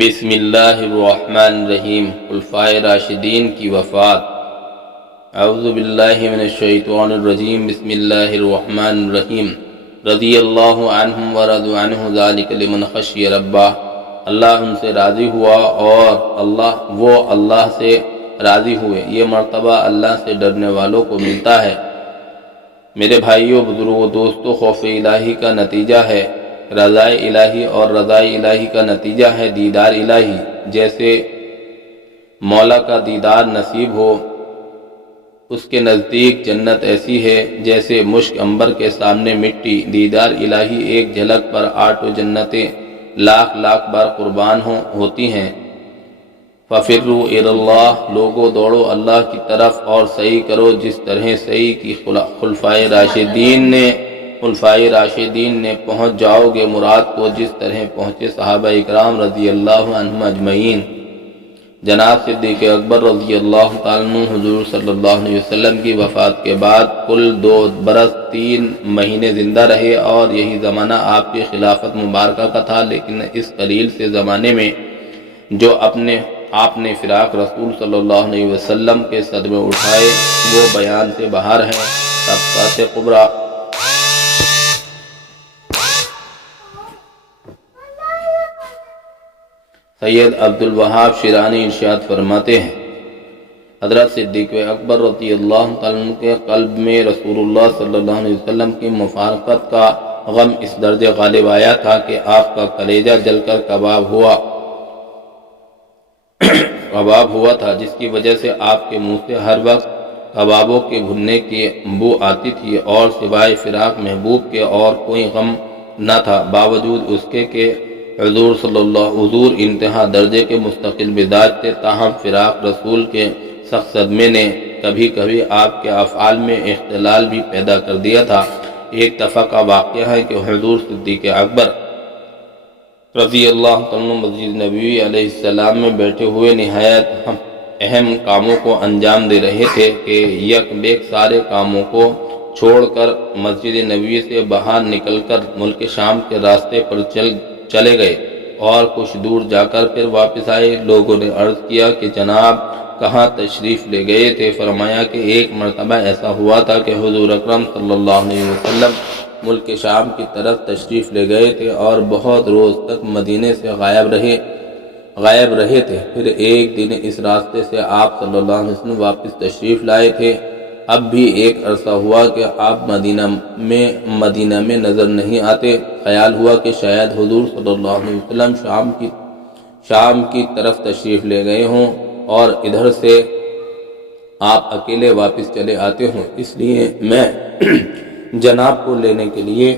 بسم اللہ الرحمن الرحیم۔ خلفائے راشدین کی وفات۔ اعوذ باللہ من الشیطان الرجیم۔ بسم اللہ الرحمن الرحیم۔ رضی اللہ عنہم ورضوا عنہ ذالک لمن خشی ربہ۔ اللہ ان سے راضی ہوا اور اللہ سے راضی ہوئے، یہ مرتبہ اللہ سے ڈرنے والوں کو ملتا ہے۔ میرے بھائیوں، بزرگوں، دوستوں، خوف الہی کا نتیجہ ہے رضا الہی، اور رضا الہی کا نتیجہ ہے دیدار الہی۔ جیسے مولا کا دیدار نصیب ہو، اس کے نزدیک جنت ایسی ہے جیسے مشک عنبر کے سامنے مٹی۔ دیدار الہی ایک جھلک پر 8 جنتیں لاکھ بار قربان ہوتی ہیں۔ فَفِرُّوا إِلَى اللَّهِ، لوگو دوڑو اللہ کی طرف اور سعی کرو جس طرح سعی کی خلفائے راشدین نے پہنچ جاؤ گے مراد کو، جس طرح پہنچے صحابہ اکرام رضی اللہ عنہم اجمعین۔ جناب صدیق اکبر رضی اللہ تعالیٰ عنہ حضور صلی اللہ علیہ وسلم کی وفات کے بعد کل 2 برس 3 مہینے زندہ رہے، اور یہی زمانہ آپ کی خلافت مبارکہ کا تھا۔ لیکن اس قلیل سے زمانے میں جو آپ نے فراق رسول صلی اللہ علیہ وسلم کے صدمے اٹھائے، وہ بیان سے باہر ہیں۔ طبقات کبریٰ سید عبدالوہاب شیرانی ارشاد فرماتے ہیں، حضرت صدیق اکبر رضی اللہ تعالیٰ عنہ کے قلب میں رسول اللہ صلی اللہ علیہ وسلم کی مفارقت کا غم اس درجے غالب آیا تھا کہ آپ کا کلیجہ جل کر کباب ہوا تھا، جس کی وجہ سے آپ کے منہ سے ہر وقت کبابوں کے بھننے کی بو آتی تھی، اور سوائے فراق محبوب کے اور کوئی غم نہ تھا۔ باوجود اس کے کہ حضور انتہا درجے کے مستقل مزاج تھے، تاہم فراق رسول کے سخت صدمے نے کبھی کبھی آپ کے افعال میں اختلال بھی پیدا کر دیا تھا۔ ایک دفعہ کا واقعہ ہے کہ حضور صدیق اکبر رضی اللہ عنہ مسجد نبوی علیہ السلام میں بیٹھے ہوئے نہایت اہم کاموں کو انجام دے رہے تھے کہ یک بیک سارے کاموں کو چھوڑ کر مسجد نبوی سے باہر نکل کر ملک شام کے راستے پر چلے گئے، اور کچھ دور جا کر پھر واپس آئے۔ لوگوں نے عرض کیا کہ جناب کہاں تشریف لے گئے تھے؟ فرمایا کہ ایک مرتبہ ایسا ہوا تھا کہ حضور اکرم صلی اللہ علیہ وسلم ملک شام کی طرف تشریف لے گئے تھے اور بہت روز تک مدینے سے غائب رہے تھے۔ پھر ایک دن اس راستے سے آپ صلی اللہ علیہ وسلم واپس تشریف لائے تھے۔ اب بھی ایک عرصہ ہوا کہ آپ مدینہ میں نظر نہیں آتے۔ خیال ہوا کہ شاید حضور صلی اللہ علیہ وسلم شام کی طرف تشریف لے گئے ہوں اور ادھر سے آپ اکیلے واپس چلے آتے ہوں، اس لیے میں جناب کو لینے کے لیے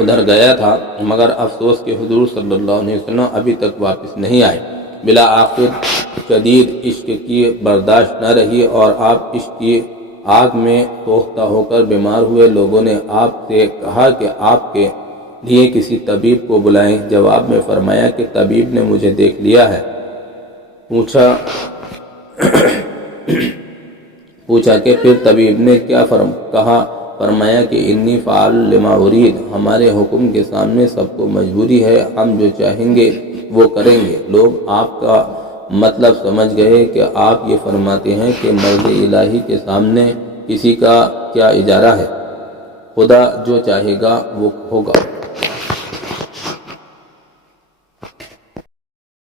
ادھر گیا تھا، مگر افسوس کہ حضور صلی اللہ علیہ وسلم ابھی تک واپس نہیں آئے۔ بالآخر شدید عشق کی برداشت نہ رہی اور آپ عشق کی آگ میں سوختہ ہو کر بیمار ہوئے۔ لوگوں نے آپ سے کہا کہ آپ کے لیے کسی طبیب کو بلائیں۔ جواب میں فرمایا کہ طبیب نے مجھے دیکھ لیا ہے۔ پوچھا کہ پھر طبیب نے کیا کہا؟ فرمایا کہ انی فعال لما ارید، ہمارے حکم کے سامنے سب کو مجبوری ہے، ہم جو چاہیں گے وہ کریں گے۔ لوگ آپ کا مطلب سمجھ گئے کہ آپ یہ فرماتے ہیں کہ مرض الہی کے سامنے کسی کا کیا اجارہ ہے، خدا جو چاہے گا وہ ہوگا۔